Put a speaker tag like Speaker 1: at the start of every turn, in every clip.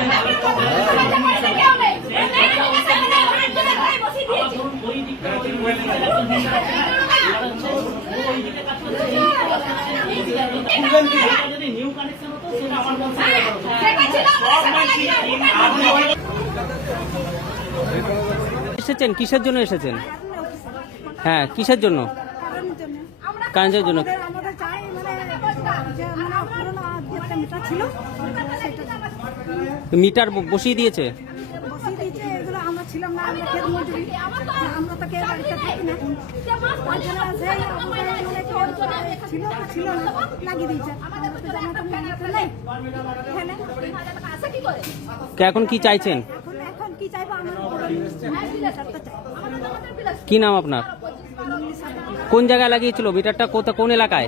Speaker 1: এসেছেন কিসের জন্য এসেছেন? হ্যাঁ, কিসের জন্য? কারেন্টের জন্য। মিটার বসিয়ে দিয়েছে? এখন কি চাইছেন? কি নাম আপনার? কোন জায়গায় লাগিয়েছিল মিটারটা? কোন এলাকায়?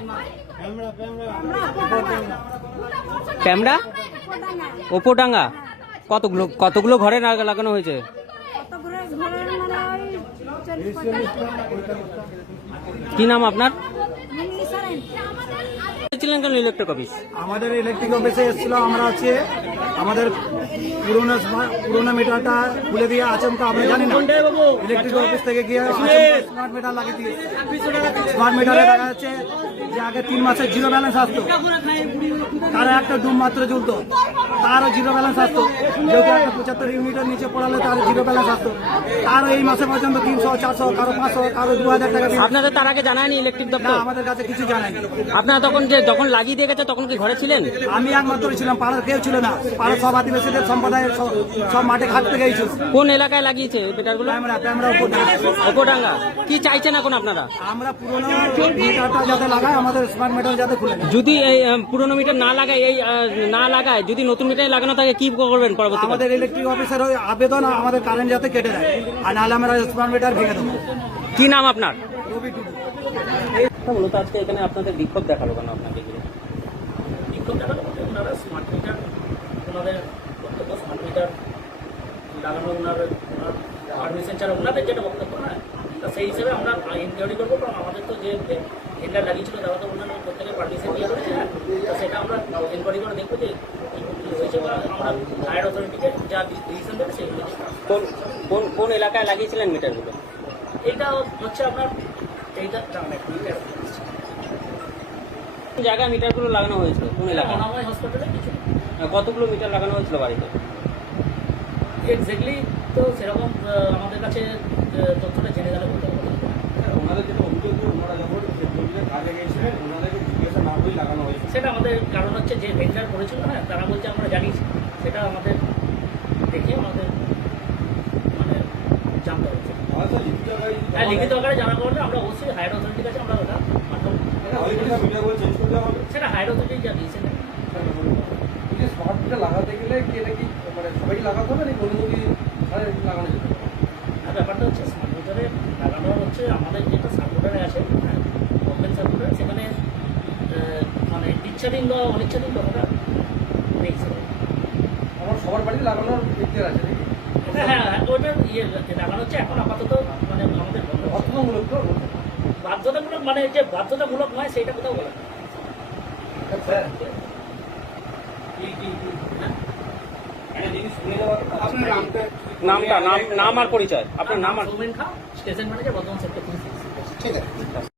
Speaker 1: প্যামরা, ওপোডাঙ্গা। কতগুলো ঘরে লাগানো হয়েছে? কি নাম আপনার? Electric office.
Speaker 2: আমাদের ইলেকট্রিক অফিসে এসেছিল, আমরা হচ্ছে আমাদের পুরোনো মিটারটা খুলে দিয়ে আচমকা আমরা জানি না, ইলেকট্রিক অফিস থেকে গিয়ে স্মার্ট মিটার লাগিয়ে দিয়ে স্মার্ট মিটারে দেখা যাচ্ছে যে আগে 3 মাসের জিরো ব্যালেন্স আসতো, তার একটা ডুম মাত্র জ্বলতো, তারও জিরো ব্যালেন্স আসতো। যেহেতু একটা 75 ইউনিটের নিচে পড়ালে তার জিরো ব্যালেন্স আসতো, তারও এই মাসে পর্যন্ত 300, 400, কারো 500, কারো 2000 টাকা।
Speaker 1: আপনাদের তার আগে জানায়নি ইলেকট্রিক দপ্তর?
Speaker 2: আমাদের কাছে কিছু জানায়নি।
Speaker 1: আপনারা যখন লাগিয়ে দিয়ে গেছে তখন কি ঘরে ছিলেন?
Speaker 2: আমি একমাত্র ছিলাম, পাড়ার কেউ ছিল না। পাড়ার সব আদিবাসীদের সম্প্রদায়ের সব মাঠে খাটতে গেছিল।
Speaker 1: কোন এলাকায় লাগিয়েছে মিটারগুলো? ওপোডাঙ্গা। কি চাইছেন এখন আপনারা?
Speaker 2: আমরা পুরোনো মিটারটা যাতে লাগায়, আমাদের স্মার্ট মিটার যাতে খুলে।
Speaker 1: যদি এই পুরোনো মিটার না লাগায় যদি নতুন মিটার লাগানো থাকে কি করবেন পরবর্তী?
Speaker 2: আমাদের ইলেকট্রিক অফিসের ওই আবেদন, আমাদের কারেন্ট যাতে কেটে দেয়, আর নাহলে আমরা স্মার্ট মিটার ভেঙে দেবো।
Speaker 1: কি নাম আপনার?
Speaker 2: রবি টুডু।
Speaker 1: মূলত আজকে এখানে আপনাদের বিক্ষোভ দেখালো কেন? আপনাকে
Speaker 3: বিক্ষোভ দেখালো ওনারা স্মার্ট মিটার, ওনাদের বক্তব্য স্মার্ট মিটার লাগানো ওনার পারমিশন ছাড়া ওনাদের যেটা বক্তব্য না, তা সেই হিসেবে আমরা ইনকোয়ারি করবো। কারণ আমাদের তো যে ভেন্ডার লাগিয়েছিল তারা তো ওনারা প্রত্যেকের পারমিশন দিয়ে রয়েছে, তো সেটা আমরা ইনকোয়ারি করে দেখবো যে কী হয়েছে, বা আমরা হায়ার অথরিটিকে যা ডিসিশন দেবে সেগুলো।
Speaker 1: কোন এলাকায় লাগিয়েছিলেন মিটারগুলো?
Speaker 3: এইটা হচ্ছে আপনার এইটা
Speaker 1: জায়গায় মিটারগুলো লাগানো হয়েছে কোন এলাকায়?
Speaker 3: অনাময় হসপিটালে কিছু।
Speaker 1: কতগুলো মিটার লাগানো হয়েছিল বাড়িতে?
Speaker 3: এক্স্যাক্টলি তো সেরকম আমাদের কাছে তথ্যটা জেনে গেলে বলতে পারবো।
Speaker 4: ওনাদের যেটা অভিযোগ, ওনারা যখন কাজে গিয়েছিলেন ওনাদেরকে জিজ্ঞাসা না করে লাগানো হয়েছে।
Speaker 3: সেটা আমাদের কারণ হচ্ছে যে ভেন্ডার করেছিল না, তারা বলছে আমরা জানিয়েছি, সেটা আমাদের দেখে আমাদের মানে জানতে হচ্ছে। হ্যাঁ, লিখিত আকারে জানা করলে আমরা অবশ্যই হায়ার অথরিটির কাছে আমরা ওটা পাঠাবো। সেটা হায়ার অথরিটি যা দিয়েছে।
Speaker 4: স্মার্ট মিটার লাগাতে গেলে কি এটা কি মানে সবাই লাগাতে হবে নাকি অনুমতি লাগানো যেতে পারে?
Speaker 3: ব্যাপারটা হচ্ছে স্মার্ট মিটারে লাগানো হচ্ছে আমাদের যেটা সার্কুলারে আছে, গভর্নমেন্ট সার্কুলার, সেখানে মানে ইচ্ছাধীন বা অনিচ্ছাধীন কথাটা নেই।
Speaker 4: আমার সবার বাড়িতে লাগানোর ইতিহাস আছে নাকি?
Speaker 3: হ্যাঁ, ওটার লাগানো হচ্ছে এখন আপাতত মানে আমাদের
Speaker 4: বাধ্যতামূলক।
Speaker 3: বাধ্যতামূলক মানে যে বাধ্যতামূলক নয় সেইটা কোথাও বলা
Speaker 1: নাম আর পরিচয়? আপনার নাম আর
Speaker 3: স্টেশন ম্যানেজার বর্ধমান সেক্টর 3।
Speaker 1: ঠিক আছে।